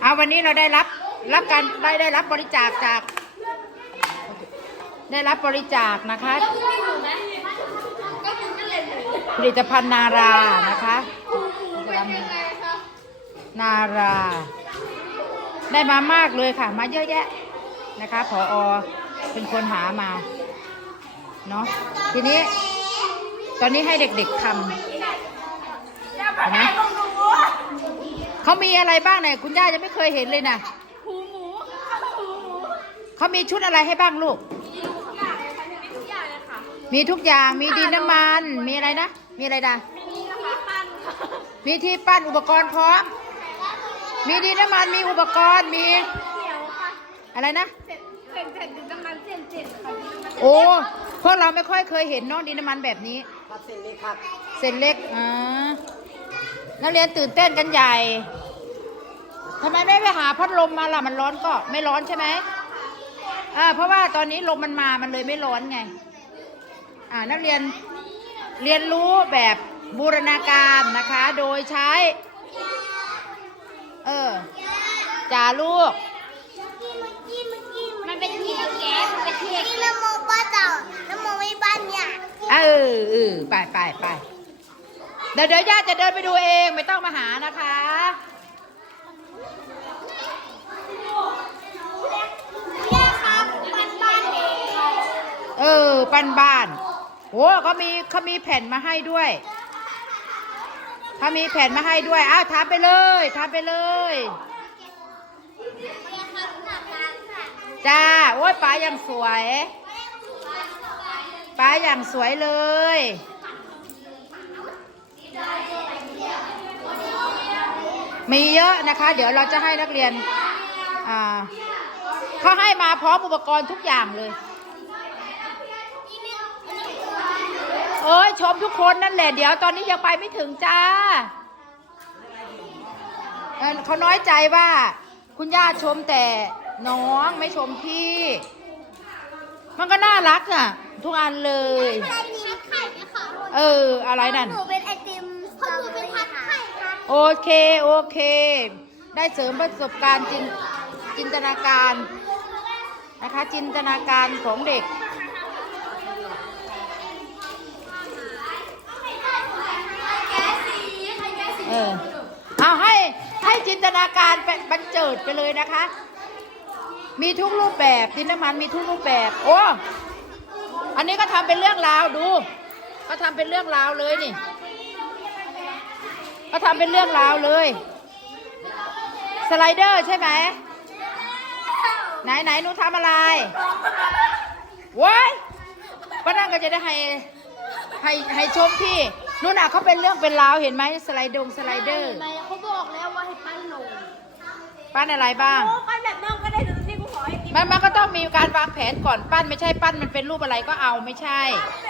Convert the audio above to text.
เอาวันนี้เราได้รับรับการได้ได้รับบริจาคจาก ได้รับบริจาคนะคะ ผลิตภัณฑ์นารานะคะนารา ได้มามากเลยค่ะ มาเยอะแยะนะคะผออเป็นคนหามา เนาะทีนี้ ตอนนี้ให้เด็กๆทำนะ เขามีอะไรบ้างเนี่ยคุณย่าจะไม่เคยเห็นเลยนะหูหมูหูหมูเขามีชุดอะไรให้บ้างลูก มีทุกอย่างเลยค่ะมีทุกอย่างเลยค่ะ มีทุกอย่างมีดินน้ำมัน มีอะไรนะ มีอะไรดามีนะคะปั้นค่ะมีที่ปั้นอุปกรณ์พร้อม มีดินน้ำมันมีอุปกรณ์มี เดี๋ยวค่ะอะไรนะ เสร็จเสร็จเสร็จดินน้ำมันเส้นเจ็ดค่ะดินน้ำมันโอ้พวกเราไม่ค่อยเคยเห็นเน้องดินน้ำมันแบบนี้ ครับเส้นเล็กครับ เส้นเล็กอ่านักเรียนตื่นเต้นกันใหญ่ ทำไมไม่ไปหาพัดลมมาล่ะมันร้อนก็ไม่ร้อนใช่ไหมอ่าเพราะว่าตอนนี้ลมมันมามันเลยไม่ร้อนไง อ่านักเรียนเรียนรู้แบบบูรณาการนะคะ โดยใช้ เออจ่าลูกมันเป็นเทียแก๊สมันเป็นเทียนี่น้ำโมบ้านเจ้าน้ำโมไม่บ้านเนี่ยเออเออไปไปไปเดี๋ยวเดี๋ยวญาติจะเดินไปดูเองไม่ต้องมาหานะคะ แม่ครับบ้านบ้านเอง เออปัน บ้านโอ้เขามีเขามีแผ่นมาให้ด้วยเขามีแผ่นมาให้ด้วย อ้าวทำไปเลยทำไปเลย จ้า โอ้ยป๋าอย่างสวยป๋าอย่างสวยเลยมีเยอะนะคะ เดี๋ยวเราจะให้นักเรียนอ่าเขาให้มาพร้อมอุปกรณ์ทุกอย่างเลย อ้ยชมทุกคนนั่นแหละเดี๋ยวตอนนี้ยังไปไม่ถึงจ้าเออเขาน้อยใจว่า คุณย่าชมแต่น้องไม่ชมพี่ มันก็น่ารักอะ ทุกอันเลยไอติมไข่เนี่ยค่ะเออ อะไรนั่นหนูเป็นไอติมเพราะหนูเป็นพัดไข่ค่ะโอเค โอเค ได้เสริมประสบการณ์จินจินตนาการนะคะ จินตนาการของเด็ก เออ เอาให้ ให้จินตนาการไปบันเจิดไปเลยนะคะ มีทุกรูปแบบดินน้ำมันมีทุกรูปแบบ โอ้อันนี้ก็ทำเป็นเรื่องราวดู ก็ทำเป็นเรื่องราวเลยนี่ ก็ทำเป็นเรื่องราวเลย สไลเดอร์ใช่ไหมไหนไหนหนูทำอะไรว้ายป้านั่งก็จะได้ให้ให้ให้ชมพี่ นู่นน่ะเขาเป็นเรื่องเป็นราวเห็นไหมสไลดงสไลเดอร์ทำไมเขาบอกแล้วว่าให้ปั้นลงปั้นอะไรบ้าง โอ้ปั้นแบบน้องก็ได้ดูที่กูขอไอติมมันมันก็ต้องมีการวางแผนก่อนปั้นไม่ใช่ปั้นมันเป็นรูปอะไรก็เอาไม่ใช่แม่ไม่